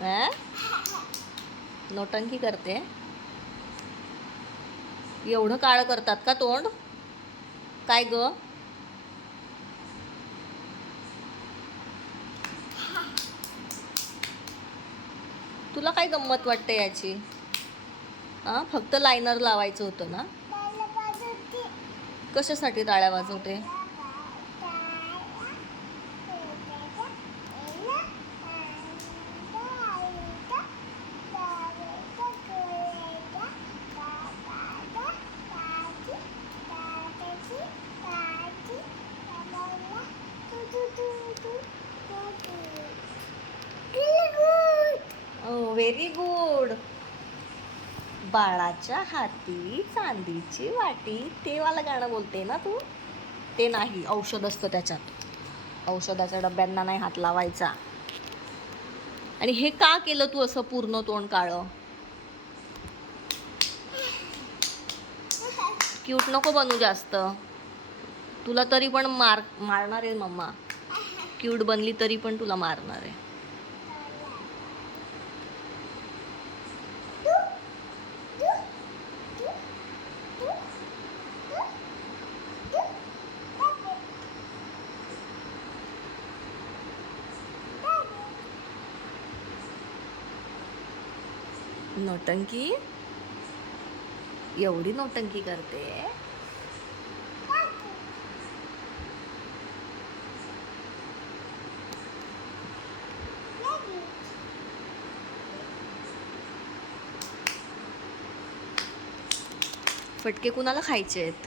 हा? नोटंकी करते. एवढं काळं करतात का तोंड? काय ग? तुला काय गंमत वाटते याची? हा, फक्त लायनर लावायचं होतं ना? कशासाठी टाळ्या वाजवते? Very good. बाळाच्या हाती चांदीची वाटी, ते वाला गाणं बोलते ना तू? ते नाही, औषध असतं त्याच्यात. औषधाच्या डब्यांना नाही हात लावायचा. आणि हे का केलं तू असं पूर्ण तोंड काळं? क्यूट नको बनू जास्त. तुला तरी पण मारणार आहे मम्मा. क्यूट बनली तरी पण तुला मारणार आहे. नोटंकी, एवढी नोटंकी करते. फटके कुणाला खायचे आहेत?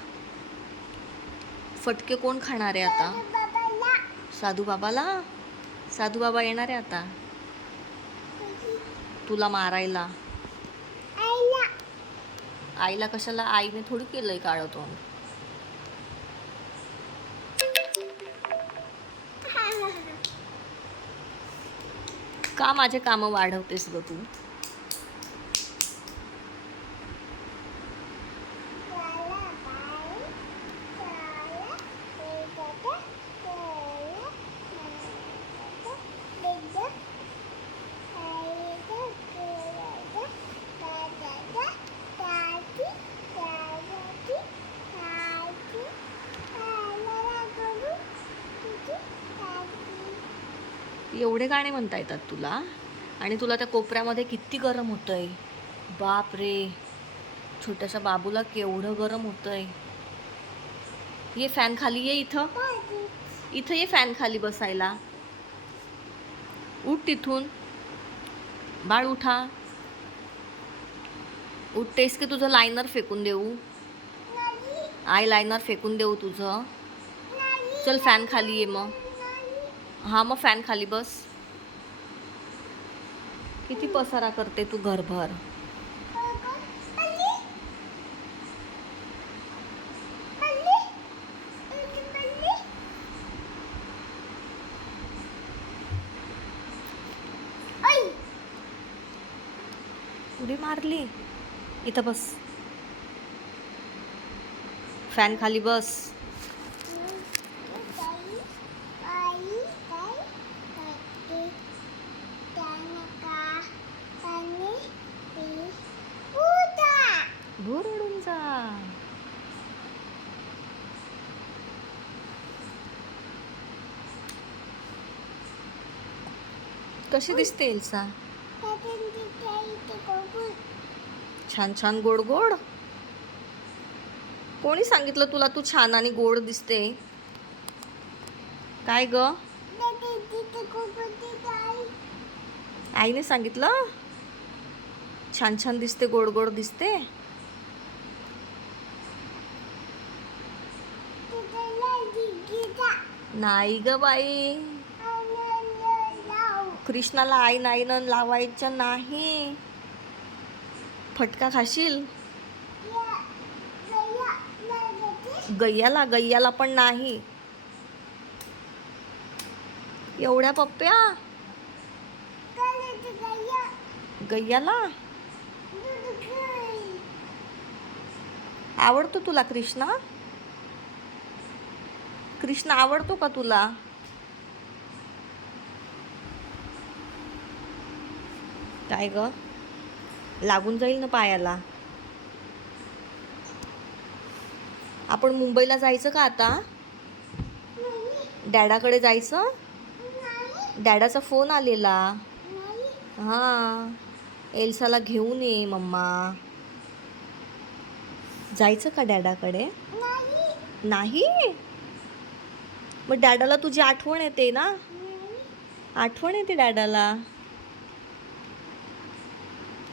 फटके कोण खाणार आहे आता? साधू बाबाला. साधू बाबा येणार आहे आता तुला मारायला. आईला कशाला? आईने थोडी केलंय काळं तोंड. का माझे काम वाढवतेस ग तू? एवढे गाणे म्हणता येतात तुला? आणि तुला त्या कोपऱ्यामध्ये किती गरम होतंय. बाप रे, छोट्याशा बाबूला केवढं गरम होतंय. ये फॅन खाली ये. इथं इथं ये फॅन खाली बसायला. उठ तिथून. बाळ उठा. उठतेस की तुझं लायनर फेकून देऊ? आय लायनर फेकून देऊ तुझं? चल फॅन खाली ये मग. हा, मग फॅन खाली बस. किती पसारा करते तू घरभर. उडी मारली. इथं बस. फॅन खाली बस. भुरडून जा. कशी दिसते एल्सा? छान छान गोड गोड. कोणी सांगितलं तुला तू छान आणि गोड दिसते? काय ग? आईने सांगितलं छान छान दिसते, गोड गोड दिसते. नाही ग बाई, कृष्णाला आई नाही न लावायचं नाही. फटका खाशील. गैयाला, गैयाला पण नाही. एवढ्या पप्प्या गैयाला आवडतो तुला कृष्णा? कृष्ण आवडतो का तुला? काय ग, लागून जाईल ना पायाला. आपण मुंबईला जायचं का आता? डॅडाकडे जायचं. डॅडाचा फोन आलेला. हां, एल्साला घेऊन ये मम्मा. जायचं का डॅडाकडे? नाही. मग डॅडाला तुझी आठवण येते ना? आठवण येते डॅडाला.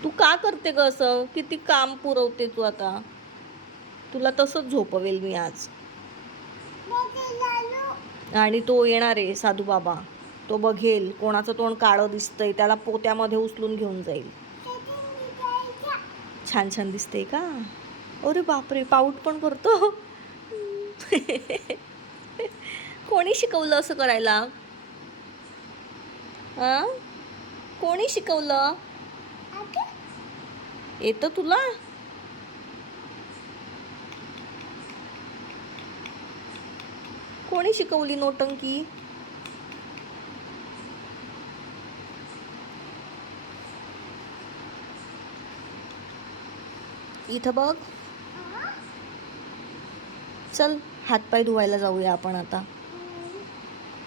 तू का करते ग असं? किती काम पुरवते तू आता. तुला तसंच झोपवेल मी आज. आणि तो येणार आहे साधू बाबा. तो बघेल कोणाचं तोंड काळं दिसतंय, त्याला पोत्यामध्ये उचलून घेऊन जाईल. छान छान दिसते का? अरे बापरे, पाऊट पण करतो. कोणी शिकवलं असं करायला? कोणी शिकवलं? येतं तुला? कोणी शिकवली नोटंकी? इथं बघ. चल हातपाय धुवायला जाऊया आपण आता.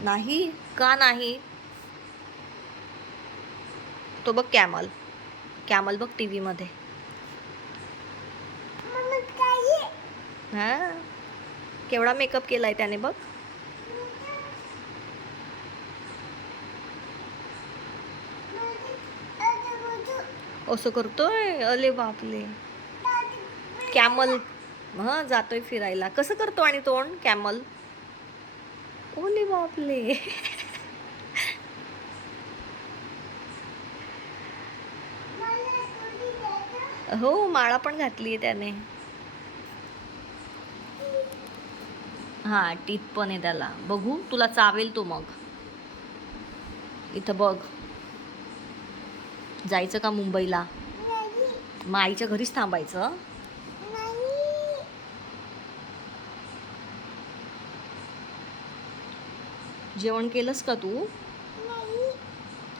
नाही का नाही? तो बघ कॅमल. कॅमल बघ टीव्ही मध्ये. हा, केवढा मेकअप केलाय त्याने बघ. असं करतोय. अले बापले. कॅमल हा जातोय फिरायला. कसं करतो आणि तोंड कॅमल? ओले बापले. हो, माळा पण घातली त्याने. हा, टीप पण आहे त्याला. बघू तुला चावेल तो मग. इथं बघ. जायचं का मुंबईला? मग आईच्या घरीच थांबायचं. जेवण केलंस का तू?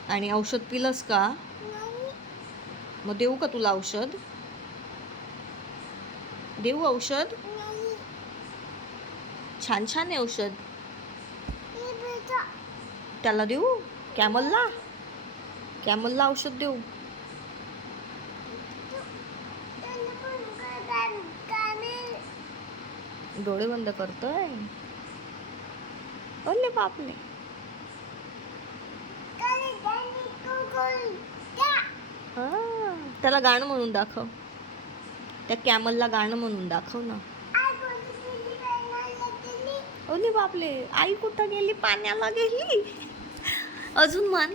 आणि औषध पिलंस का? मग देऊ का तुला औषध? देऊ औषध? छान छान आहे औषध. त्याला देऊ? कॅमलला? कॅमलला औषध देऊ? डोळे बंद करतोय. ओले बापले. त्याला गाणं म्हणून दाखव. त्या कॅमलला गाणं म्हणून दाखव ना. ओले बापले, आई कुठं गेली? पाण्याला गेली. अजून म्हण,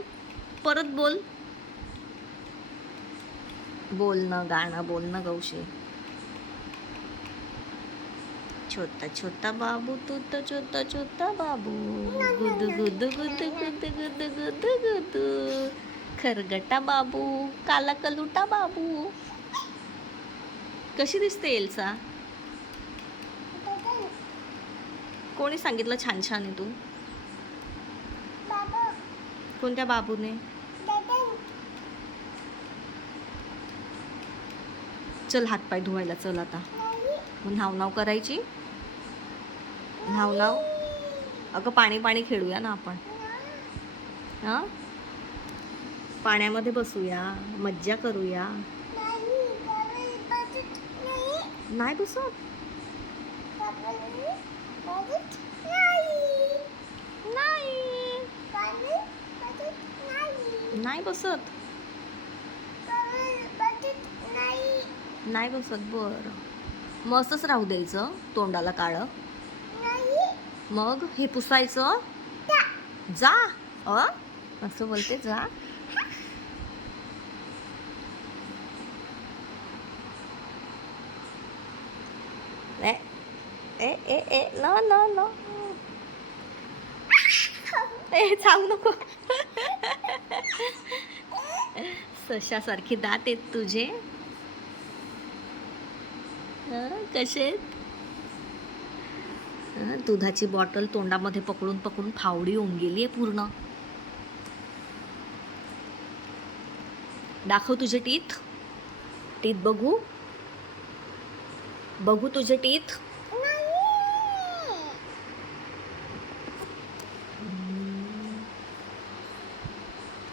परत बोल. बोल ना गाणं, बोल ना गौशे. छोटा छोटा बाबू तू तो छोटा छोटा बाबू, गुद गुद गुद गुद गुद गुद गुद, खरगटा बाबू, काला कलुटा बाबू. कशी दिसते एल्सा? कोणी सांगितलं छान छान आहे तू? कोणत्या बाबूने? चल हातपाय धुवायला चल आता. मग न्हाव करायची. न्हाव. अगं पाणी पाणी खेळूया ना आपण. हां, पाण्यामध्ये बसूया, मज्जा करूया. नाही बसत. नाही बसत. नाही बसत. बरं, मग असंच राहू द्यायचं तोंडाला काळं. मग हे पुसायचं. जा. असं बोलते जा. ए ए ए ए नो नो नो. ए सांगू नको. सशासारखी दात आहेत तुझे. कसे? दुधाची बॉटल तोंडामध्ये पकडून पकडून फावडी होऊन गेली आहे पूर्ण. दाखव तुझे टीथ. टीथ बघू. बघू तुझे टीथ.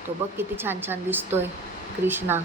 तो बघ किती छान छान दिसतोय कृष्णा.